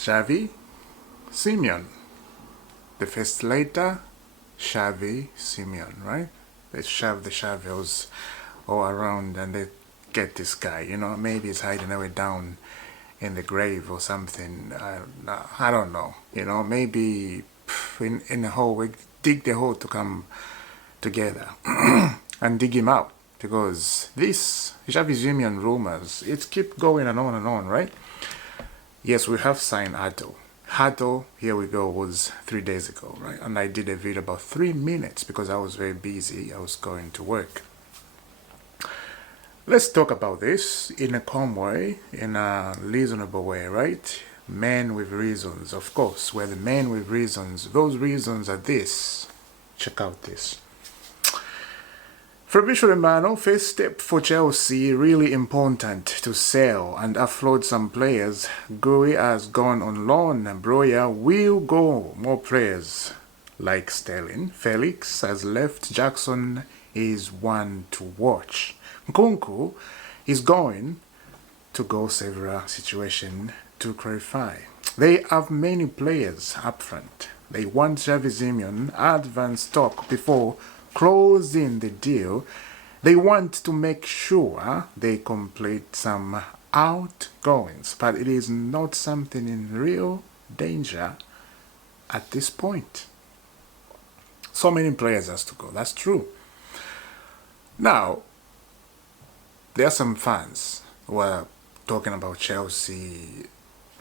Xavi, Simeon. The first letter, Xavi, Simeon, right? They shove the Xavios all around and they get this guy. Maybe he's hiding away down in the grave or something. I don't know. Maybe in a hole, we dig the hole to come together and dig him out, because this Xavi Simeon rumors, it keep going and on, right? Yes, we have signed Hato. Hato, here we go, was 3 days ago, right? And I did a video about 3 minutes because I was very busy. I was going to work. Let's talk about this in a calm way, in a reasonable way, right? Men with reasons, of course. We're the men with reasons. Those reasons are this. Check out this. Fabrizio Romano, first step for Chelsea, really important to sell and offload some players. Gui has gone on loan, and Broya will go. More players like Sterling. Felix has left. Jackson is one to watch. Nkunku is going to go several situation to clarify. They have many players up front. They want Xavi Simeon advance stock before closing the deal. They want to make sure they complete some outgoings, but it is not something in real danger at this point. So many players has to go. That's true. Now, there are some fans who are talking about Chelsea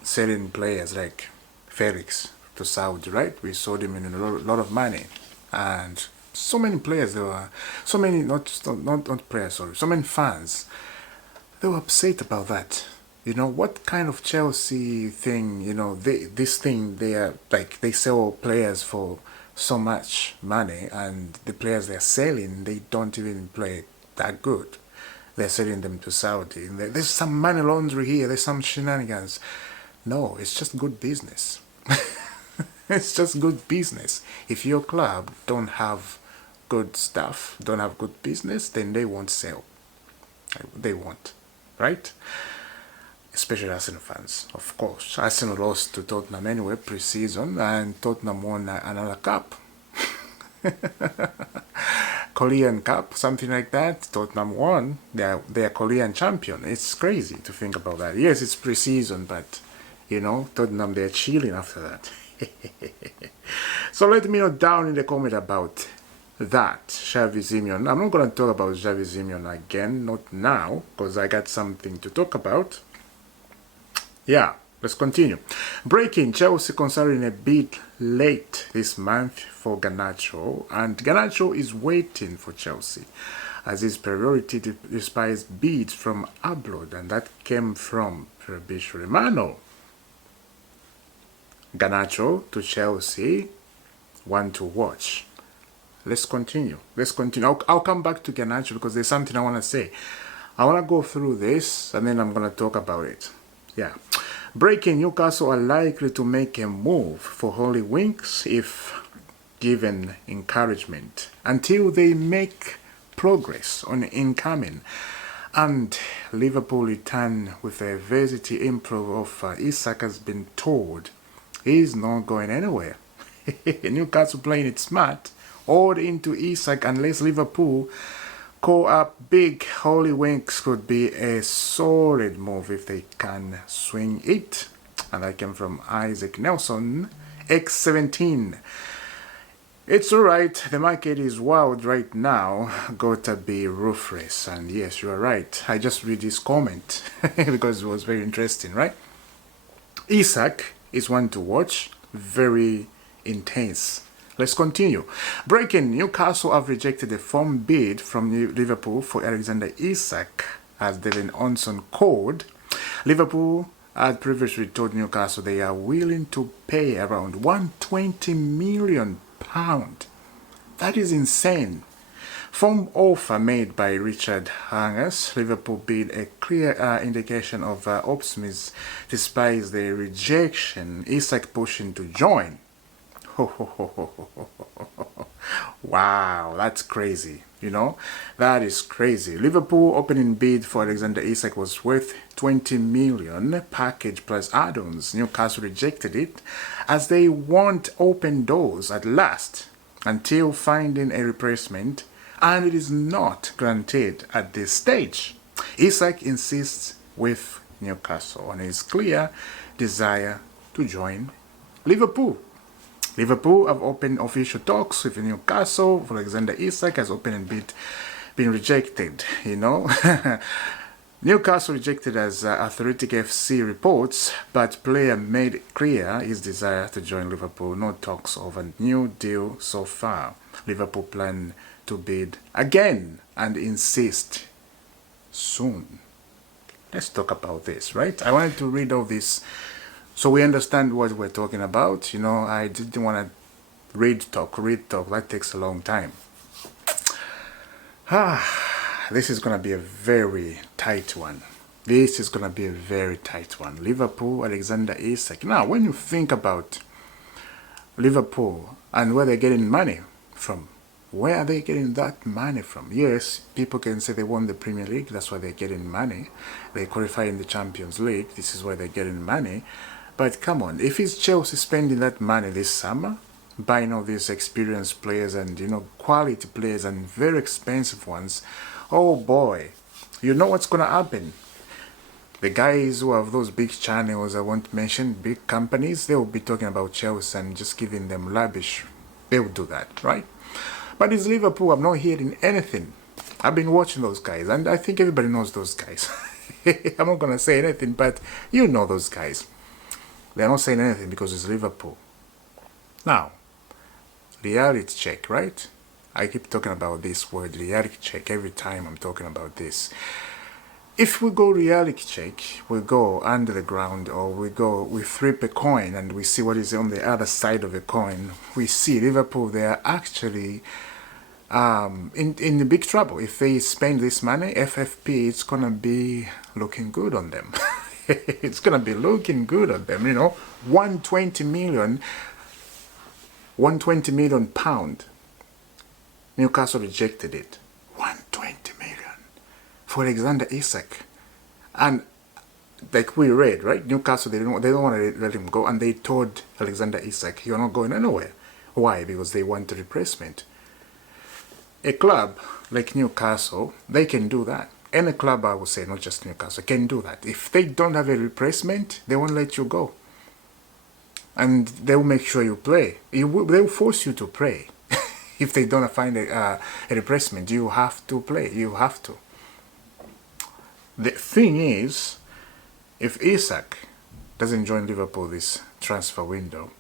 selling players like Felix to Saudi, right? We sold him in a lot of money, and so many players, there were so many, not players, sorry, so many fans, they were upset about that. What kind of Chelsea thing, they are like, they sell players for so much money, and the players they're selling, they don't even play that good. They're selling them to Saudi. There's some money laundering here, there's some shenanigans. No, it's just good business. It's just good business. If your club don't have good stuff, don't have good business, then they won't sell. They won't, right? Especially Arsenal fans, of course. Arsenal lost to Tottenham anyway pre-season, and Tottenham won another cup. Korean Cup, something like that. Tottenham won. They're Korean champion. It's crazy to think about that. Yes, it's pre-season, but Tottenham, they're chilling after that. So let me know down in the comment about that, Xavi Simeon. I'm not going to talk about Xavi Simeon again, not now, because I got something to talk about. Yeah, let's continue. Breaking: Chelsea considering a bid late this month for Garnacho, and Garnacho is waiting for Chelsea as his priority despite bids from abroad, and that came from Fabrizio Romano. Garnacho to Chelsea, one to watch. Let's continue. I'll come back to Garnacho because there's something I want to say. I want to go through this and then I'm going to talk about it. Yeah. Breaking: Newcastle are likely to make a move for Holy Winks if given encouragement until they make progress on incoming. And Liverpool return with a varsity improv offer. Isak has been told he's not going anywhere. Newcastle playing it smart, all into Isak unless Liverpool call up big. Holy Winks could be a solid move if they can swing it. And that came from Isaac Nelson, X17. It's alright, the market is wild right now, gotta be ruthless. And yes, you are right. I just read this comment because it was very interesting, right? Isak is one to watch, very intense. Let's continue. Breaking: Newcastle have rejected a firm bid from Liverpool for Alexander Isak, as Devin Onson called. Liverpool had previously told Newcastle they are willing to pay around £120 million. That is insane. Firm offer made by Richard Hangers. Liverpool bid a clear indication of optimism despite the rejection. Isak pushing to join. Wow, that's crazy. You know, that is crazy. Liverpool opening bid for Alexander Isak was worth 20 million package plus add-ons. Newcastle rejected it as they want open doors at last until finding a replacement, and it is not granted at this stage. Isak insists with Newcastle on his clear desire to join Liverpool. Liverpool have opened official talks with Newcastle for Alexander Isak has open bid been rejected, you know. Newcastle rejected as Athletic FC reports, but player made clear his desire to join Liverpool. No talks of a new deal so far. Liverpool plan to bid again and insist soon. Let's talk about this, right? I wanted to read all this so we understand what we're talking about. You know, I didn't want to read talk. That takes a long time. This is going to be a very tight one. This is going to be a very tight one. Liverpool, Alexander Isak. Now, when you think about Liverpool and where they're getting money from, where are they getting that money from? Yes, people can say they won the Premier League. That's why they're getting money. They qualify in the Champions League. This is why they're getting money. But come on, if it's Chelsea spending that money this summer, buying all these experienced players and, you know, quality players and very expensive ones, oh boy, you know what's going to happen. The guys who have those big channels, I won't mention, big companies, they will be talking about Chelsea and just giving them lavish. They will do that, right? But it's Liverpool, I'm not hearing anything. I've been watching those guys, and I think everybody knows those guys. I'm not going to say anything, but you know those guys. They're not saying anything because it's Liverpool. Now, reality check, right? I keep talking about this word, reality check, every time I'm talking about this. If we go reality check, we go under the ground or we flip a coin and we see what is on the other side of the coin. We see Liverpool, they are actually in the big trouble. If they spend this money, FFP, it's going to be looking good on them. It's going to be looking good on them, you know. 120 million pound. Newcastle rejected it. 120 million for Alexander Isak. And like we read, right? Newcastle, they don't want to let him go, and they told Alexander Isak, you're not going anywhere. Why? Because they want a replacement. A club like Newcastle, they can do that. Any club, I would say, not just Newcastle, can do that. If they don't have a replacement, they won't let you go. And they will make sure you play. They will force you to play. If they don't find a replacement, you have to play. You have to. The thing is, if Isak doesn't join Liverpool this transfer window,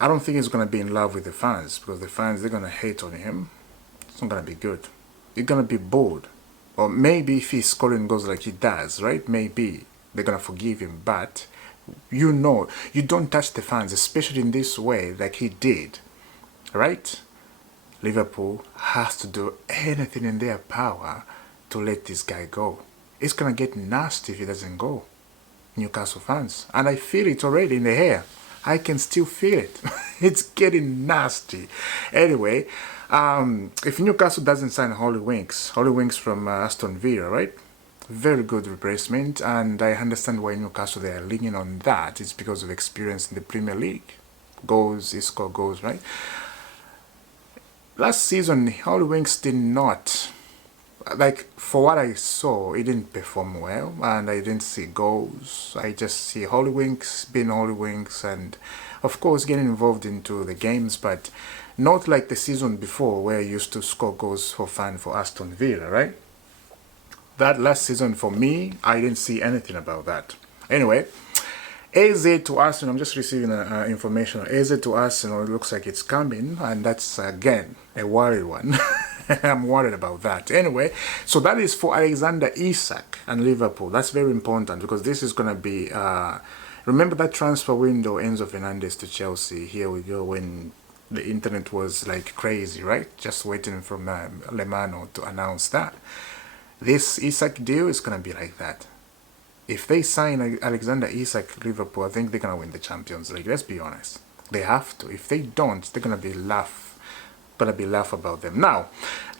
I don't think he's going to be in love with the fans, because the fans, they're going to hate on him. It's not going to be good. You're going to be bored. Or maybe if he's scoring goals like he does, right? Maybe they're going to forgive him. But, you know, you don't touch the fans, especially in this way like he did. Right? Liverpool has to do anything in their power to let this guy go. It's going to get nasty if he doesn't go. Newcastle fans. And I feel it already in the air. I can still feel it. It's getting nasty. Anyway, if Newcastle doesn't sign Holy Winks from Aston Villa, right? Very good replacement, and I understand why Newcastle, they are leaning on that. It's because of experience in the Premier League. Goals, he scored goals, right? Last season, Holy Winks did not, like, for what I saw, he didn't perform well, and I didn't see goals. I just see Holy Winks being Holy Winks, and of course getting involved into the games, but not like the season before where he used to score goals for fun for Aston Villa, right? That last season for me, I didn't see anything about that. Anyway, AZ to Arsenal, I'm just receiving information. AZ to Arsenal, it looks like it's coming, and that's again a worried one. I'm worried about that. Anyway, so that is for Alexander Isak and Liverpool. That's very important because this is going to be, remember that transfer window, Enzo Fernandez to Chelsea. Here we go, when the internet was like crazy, right? Just waiting from Lemano to announce that. This Isak deal is going to be like that. If they sign Alexander Isak, Liverpool, I think they're going to win the Champions League. Let's be honest. They have to. If they don't, they're gonna be laugh about them. Now,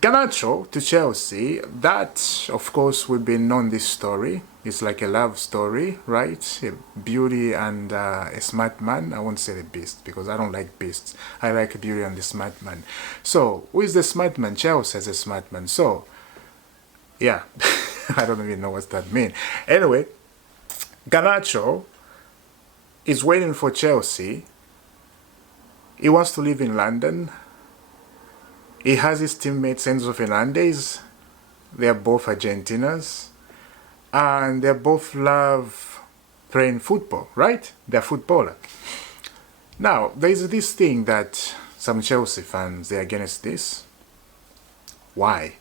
Garnacho to Chelsea. That, of course, we've been on this story. It's like a love story, right? A beauty and a smart man. I won't say the beast because I don't like beasts. I like beauty and the smart man. So, who is the smart man? Chelsea is a smart man. So, yeah, I don't even know what that means. Anyway, Garnacho is waiting for Chelsea. He wants to live in London. He has his teammate Enzo Fernandez. They are both Argentinas. And they both love playing football, right? They're footballer. Now, there's this thing that some Chelsea fans, they're against this. Why?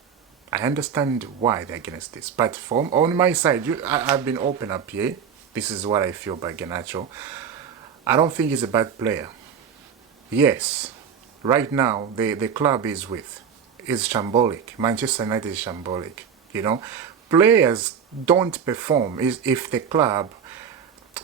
I understand why they're against this. But from on my side, I've been open up here. This is what I feel about Garnacho. I don't think he's a bad player. Yes, right now the club is shambolic. Manchester United is shambolic. You know, players don't perform if the club,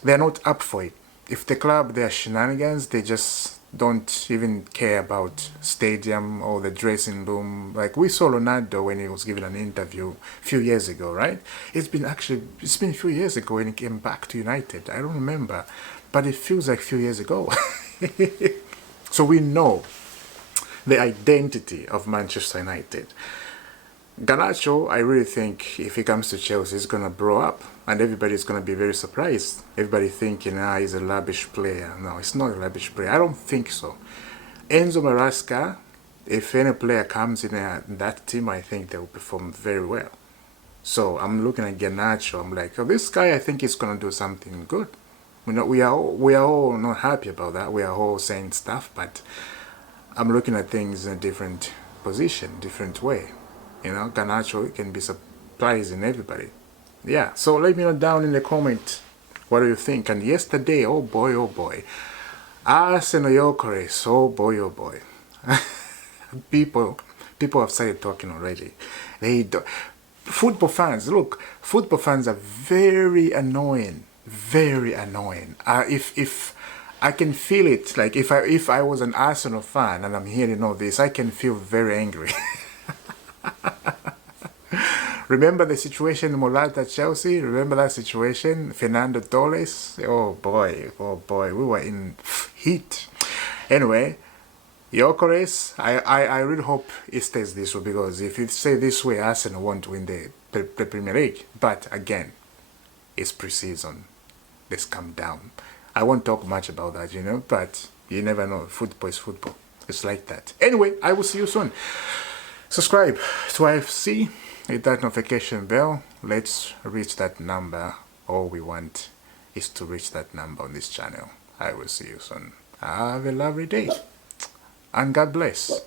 they're not up for it. If the club, they're shenanigans, they just don't even care about stadium or the dressing room. Like we saw Ronaldo when he was given an interview a few years ago, right? It's been a few years ago when he came back to United. I don't remember, but it feels like a few years ago. So we know the identity of Manchester United. Garnacho, I really think if he comes to Chelsea, he's going to blow up. And everybody's going to be very surprised. Everybody thinking, he's a rubbish player. No, it's not a rubbish player. I don't think so. Enzo Maresca, if any player comes in that team, I think they will perform very well. So I'm looking at Garnacho. I'm like, oh, this guy, I think he's going to do something good. You know, we are all not happy about that. We are all saying stuff, but I'm looking at things in a different position, different way. You know, Garnacho can be surprising everybody. Yeah, so let me know down in the comment what do you think. And yesterday, oh boy, Arsenal Gyökeres, oh boy. people have started talking already. They do. Football fans, look, football fans are very annoying. If I can feel it, like if I was an Arsenal fan and I'm hearing all this, I can feel very angry. Remember the situation Morata Chelsea? Remember that situation? Fernando Torres? Oh boy, we were in heat. Anyway, Gyökeres, I really hope it stays this way, because if it stays this way, Arsenal won't win the Premier League. But again, it's pre-season. Let's calm down. I won't talk much about that, you know, but you never know. Football is football. It's like that. Anyway, I will see you soon. Subscribe to IFC. Hit that notification bell. Let's reach that number. All we want is to reach that number on this channel. I will see you soon. Have a lovely day. And God bless.